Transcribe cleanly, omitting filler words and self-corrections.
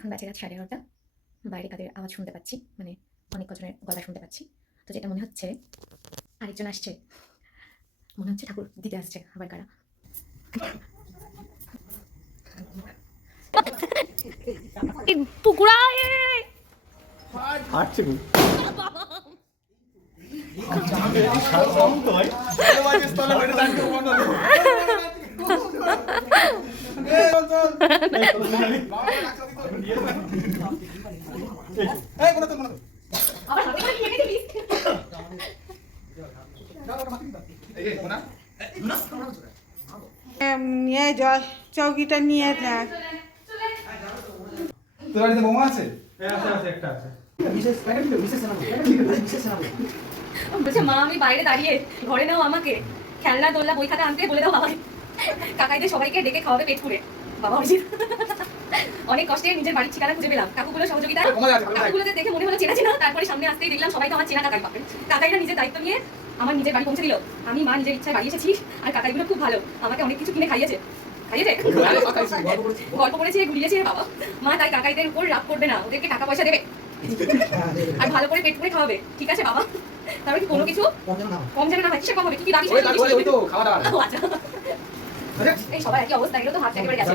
এখন বাজে রাত 11:30। বাইরে কাদের আওয়াজ শুনতে পাচ্ছি, মানে অনেক কজনের গলা শুনতে পাচ্ছি। তো যেটা মনে হচ্ছে আরেকজন আসছে, মনে হচ্ছে ঠাকুর দিতে আসছে। আবার কারা? পুকুরা হাঁটছে খুব। নিয়ে জল চৌকিটা নিয়ে থাক। তোর বাড়িতে বোমা আছে? বলছে মা আমি বাইরে দাঁড়িয়ে, ঘরে নাও আমাকে, খেলনা দোলনা বই খাতা আনতে বলে দাও বাবা। কাকাইদের সবাইকে ডেকে খাওয়াবে পেট পুরে। বাবা অরিজিৎ অনেক কষ্টে নিজের বাড়ির ঠিকানা খুঁজে পেলাম, কাকুগুলো সহযোগিতা। কাকুগুলোদের দেখে মনে হলো চেনা চেনা, তারপরে সামনে আসতেই দেখলাম সবাই তো আমার চেনা কাকাই। পাবে কাকাইরা নিজের দায়িত্ব নিয়ে আমার নিজের বাড়ি পৌঁছে দিল। আমি মা নিজের ইচ্ছায় বাড়ি এসেছি, আর কাকাইগুলো খুব ভালো, আমাকে অনেক কিছু কিনে খাইয়েছে। গল্প করেছে, ঘুরিয়েছে বাবা। মা তাই কাকাইদের উপর রাগ করবে না, ওদেরকে টাকা পয়সা দেবে আর ভালো করে পেট পুরে খাওয়াবে, ঠিক আছে বাবা? তারপরে কি কোনো কিছু কম যেন না হয়? কিসে কম হবে? কি কি দাবি? এই সবাই একই অবস্থা, এগুলো তো হাত একেবারে গেছে।